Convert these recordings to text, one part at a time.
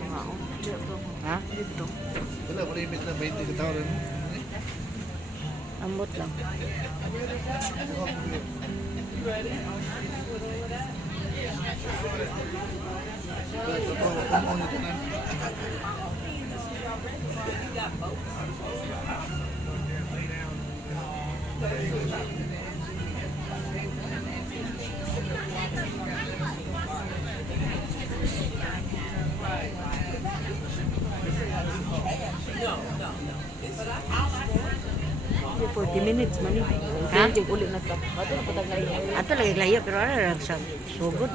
mga o. Ha? Dito. Wala, malimit na 20 ka tao rin. Ambot lang. Hindi, 40 minutes man eh. Ha? Hindi, ulit na ito. Bato na patag na iya. Ato lagi layo pero ano lang sa sugod.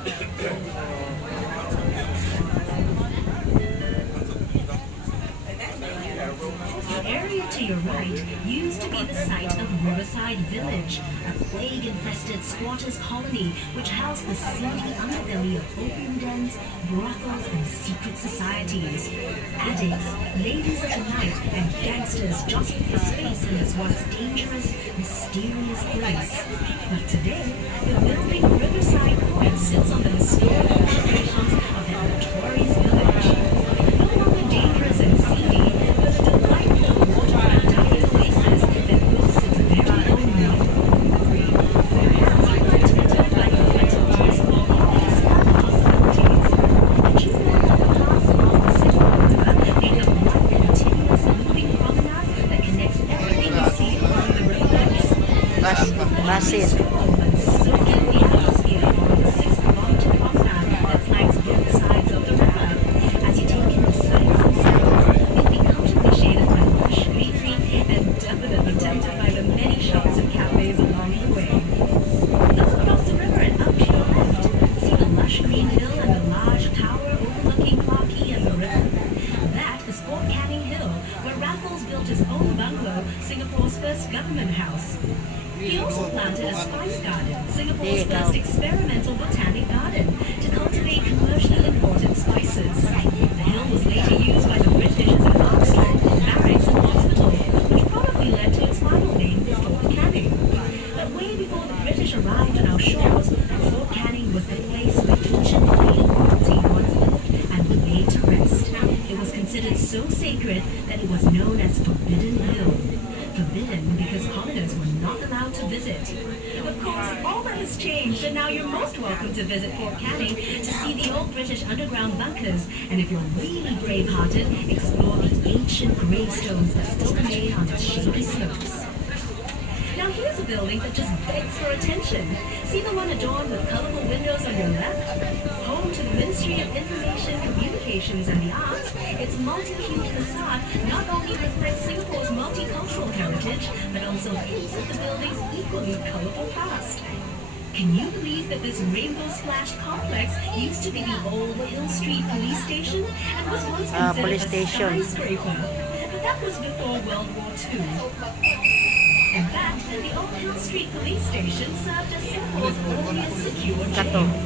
The area to your right used to be the site of Riverside Village, a plague-infested squatters' colony which housed the seedy underbelly of opium dens, brothels, and secret societies. Addicts, ladies of the night, and gangsters jostled for space in this once dangerous, mysterious place. But today, the building Riverside Point sits on the historic foundations of that notorious village. No longer dangerous and seedy, but a delightful waterfront dining oasis that boasts its very own memory. Perhaps you might identify the mental task of these possibilities. Did you know that the paths along the Signal River lead up one continuous moving promenade that connects everything you see along the riverbanks? Basin. Soaking the atmosphere along the 6-kilometer promenade that flanks both sides of the river. As you take in the sights and sounds, you'll be comfortably shaded by lush greenery and definitely tempted by the many shops and cafes along the way. Look across the river and up to your left. See the lush green hill and the large tower overlooking Clarkey and the river. That is Fort Canning Hill, where Raffles built his own bungalow, Singapore's first government house. He also planted a spice garden, Singapore's first experimental botanic garden, to cultivate commercially important spices. The hill was later used by the British as an arms store, barracks, and hospital, which probably led to its final name, Fort Canning. But way before the British arrived on our shores, Fort Canning was the place where ancient Queen royalty once lived and were laid to rest. It was considered so sacred that it was known as Forbidden Hill. Forbidden because commoners were not allowed to visit. Of course, all that has changed, and now you're most welcome to visit Fort Canning to see the old British underground bunkers, and if you're really brave-hearted, explore the ancient gravestones that still remain on its shady slopes. Now here's a building that just begs for attention. See the one adorned with colorful windows on your left? Home to the Ministry of Information, Communications and the Arts, its multi-hued facade not only reflects Singapore's multicultural heritage, but also hints at the building's equally colorful past. Can you believe that this rainbow-splashed complex used to be the old Hill Street Police Station and was once considered police a station. skyscraper? But that was before World War II. In fact, the old Hill Street Police Station served as Singapore's only secure Kato. jail.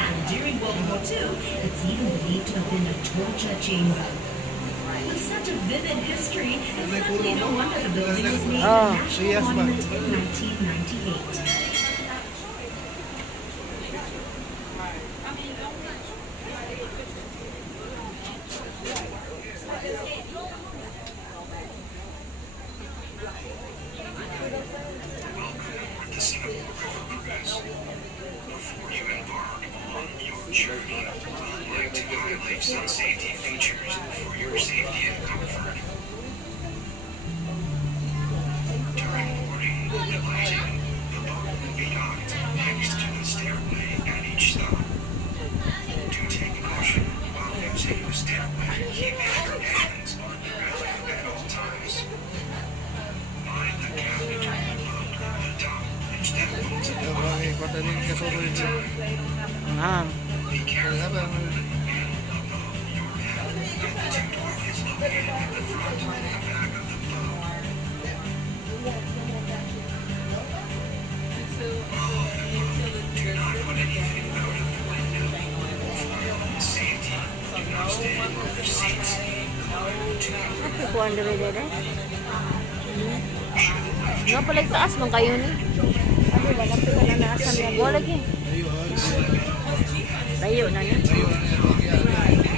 And during World War II, it's even believed to have been a torture chamber. With such a vivid history, it's certainly no wonder the building was named a National Monument in 1998. The Singapore River Cruise. Before you embark on your journey, we'd like to highlight some safety features for your safety and comfort. During boarding and lighting, the boat will be docked next to the stairway at each stop. Do take caution while using the stairway, keeping your hands on the railing at all times. Mind the gap between the boat and the dock. Marami kota rin kasurod siya. Be careful Apa? of the end above your head. The two doors is located at the front and back of the boat. While on the boat, do not put anything out of the window. For your own safety, do not stand on the seats. To Kuan dere dere. should the left Nga pala taas man kayo ni. Ano wala pa na naasan yan. Wala lagi. Layo na niya. Ayun, ayun.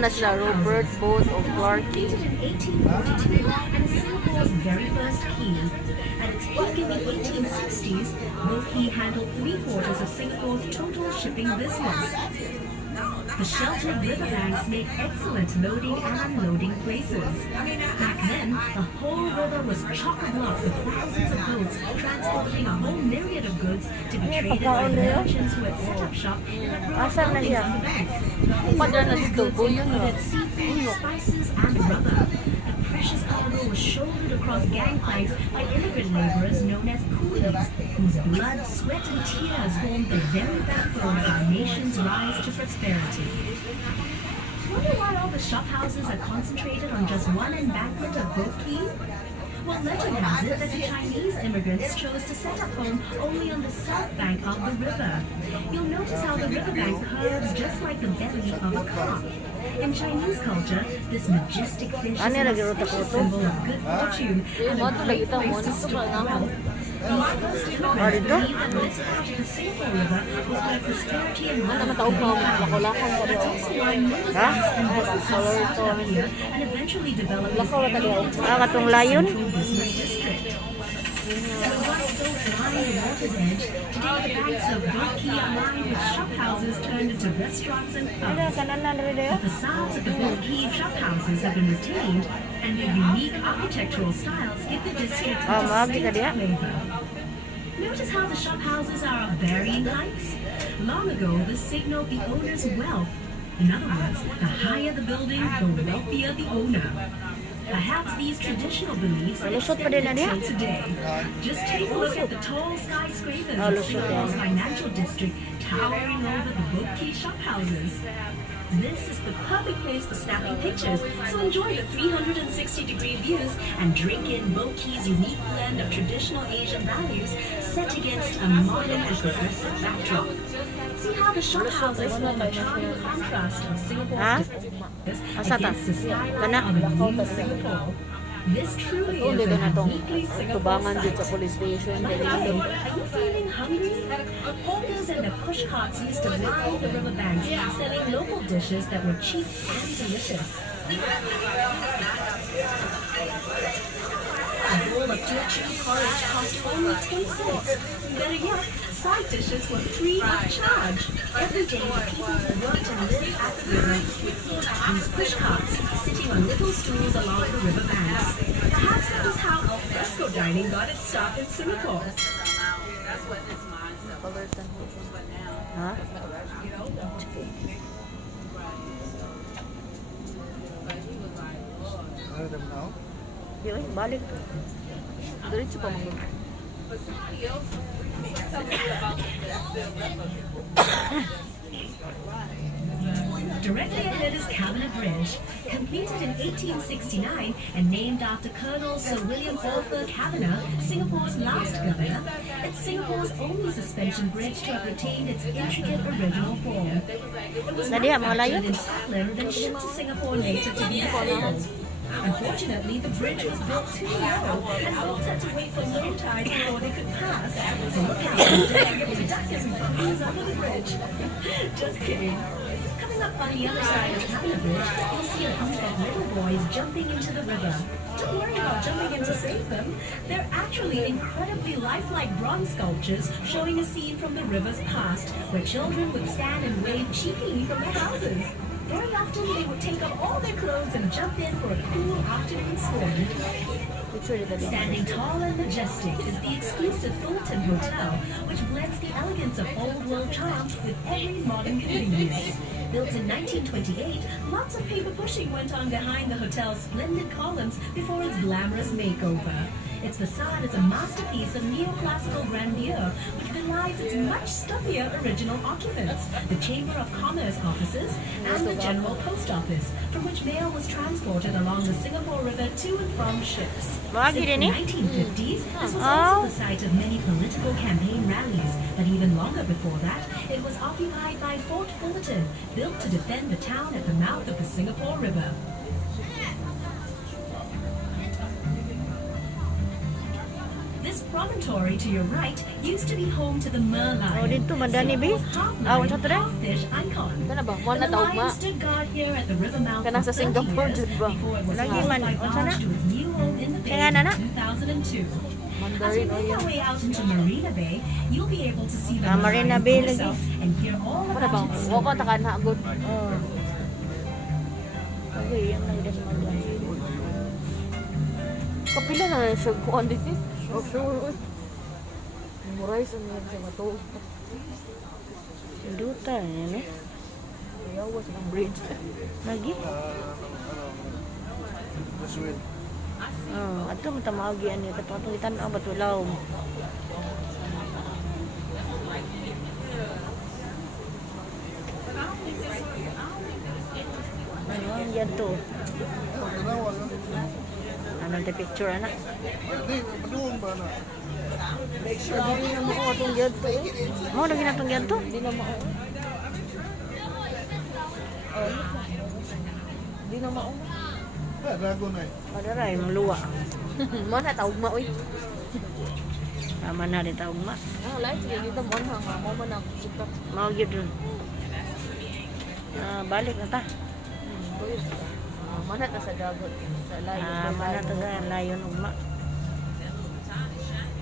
man na sila, Robert Boat o Clarky. In 1842 and is Singapore's very first quay. At its peak in the 1860s, Boat Quay handled 3/4 of Singapore's total shipping business. The sheltered riverbanks made excellent loading and unloading places. Back then, the whole river was chock-a-block with thousands of boats transporting a whole myriad of goods to be traded by the merchants who had set up shop in the Asan na siya? Padra na dito, buyo na. included seafood, spices, and rubber. The precious cargo was shouldered across gangplanks by immigrant laborers known as coolies, whose blood, sweat, and tears formed the very backbone of our nation's rise to prosperity. Wonder why all the shop houses are concentrated on just one embankment of Boat Quay? Well, legend has it that the Chinese immigrants chose to set up home only on the south bank of the river. You'll notice how the riverbank curves just like the belly of a cock. In Chinese culture, this majestic fish is Ano an lagi rota auspicious ko to? symbol of good fortune and a Mato lagi great ito, place mo to nito store ba na wealth. These first immigrants believed that this part of the Singapore River was where prosperity and Ano wealth mataog could na be found. lakulakan ka That's rin. also why many Ha? banks and businesses Color set up to. here and eventually developed this Lakaw na area tayo. into Ah, a katong layon? central business district. The once built line the water's edge, today the banks of Boat Quay are lined with shop houses turned into restaurants and Ano, pubs. kananan rin The dayo? facades of the Boat Quay shop houses have been retained, and their unique architectural styles give the district a Ah, maagi ka distinct diya? flavor. Notice how the shop houses are of varying heights? Long ago, this signaled the owner's wealth. In other words, the higher the building, the wealthier the owner. Perhaps these traditional beliefs Lusot pa extend din na diya? until today. Just take a look at the tall skyscrapers Oh, of lusot Singapore's yan. financial district towering over the Boat Quay shop houses. This is the perfect place for snapping pictures, so enjoy the 360-degree views and drink in Boat Quay's unique blend of traditional Asian values set against a modern and progressive backdrop. See how the shop houses form a charming contrast of Ha? Singapore's difference Asa ta? against the skyline Kana? of new Singapore. This truly Kung is dito na a tong uniquely Singapore tubangan dito sa sight. police station. By the Ganyan way, are you feeling hungry? Hawkers and their push carts used to line the riverbanks, selling local dishes that were cheap and delicious. A bowl of teochew porridge cost only 10 cents. Better yet, side dishes were free of charge. Every day, people who worked and lived at the river would these push carts sitting on little stools along the river banks. Perhaps that is how al fresco dining got its start in Singapore. Ha? Ano naman ako? Di ay, balik. Diretso pa mga. Directly ahead is Cabinet Bridge, completed in 1869 and named after Colonel Sir William Orford Cavanagh, Singapore's last governor. It's Singapore's only suspension bridge to have retained its intricate original form. It was Nadiya, mga layo? manufactured in Scotland, then shipped to Singapore later to be assembled. Unfortunately, the bridge was built too low, and boats had to wait for low tide before they could pass. So look out, the duck and puppies under the bridge. Just kidding. Coming up on the other side of Cabinet Bridge, you'll see a group of little boys jumping into the river. Don't worry about jumping in to save them. They're actually incredibly lifelike bronze sculptures showing a scene from the river's past, where children would stand and wave cheekily from their houses. Very often they would take off all their clothes and jump in for a cool afternoon swim. Picture dito din. Standing tall and majestic is the exclusive Fulton Hotel, which blends the elegance of old world charm with every modern convenience. Built in 1928, lots of paper pushing went on behind the hotel's splendid columns before its glamorous makeover. Its facade is a masterpiece of neoclassical grandeur, which belies its much stuffier original occupants, the Chamber of Commerce offices and the General Post Office, from which mail was transported along the Singapore River to and from ships. Maagi Since din the eh. 1950s, this was Oh. also the site of many political campaign rallies, but even longer before that, it was occupied by Fort Fullerton, built to defend the town at the mouth of the Singapore River. This promontory to your right used to be home to the merlion. Oh, dito madani bi. Ah, sa to rin? fish icon. Kana ba? Mo The na taog lion ma. stood guard here at the river mouth Kana for sa 30 Singapore, years jud ba? before it was Lagi lost man. by Unsa na? barge to its new home in the bay Kaya na na? in 2002. As we Mandarin o make yun. our way out into Marina Bay, you'll be able to see the Ah, Marina merlion Bay for lagi. yourself and hear all Para ba? about its Wa ko takan ha good. Oh. Okay, yung nagdas mo dyan. Kapila na lang siya kuan din. Oh, sure. Muray sa niya sa matuog. Duta, yan eh. Ayawas ng bridge. Lagi? This way. Oh, ato mo tamagi ani katong itan-aw batulaw. Ano ang yan to? Ang tanawa ka. Anong the picture ana? Hindi, maduong ba na? Hindi na mo ko atong gyud to. Mo lagi na tong yan to? Hindi na mo. Hindi na mo. Ah, dragon ay. Madaray maluwa. Mo na taog ma oy. Tama na rin taong ma. Ah, lain sige dito mo na nga mo man ako kita. Mao gyud ron. Balik na ta. Mana ta sa dagat sa layo. Mana ta sa layon ugma.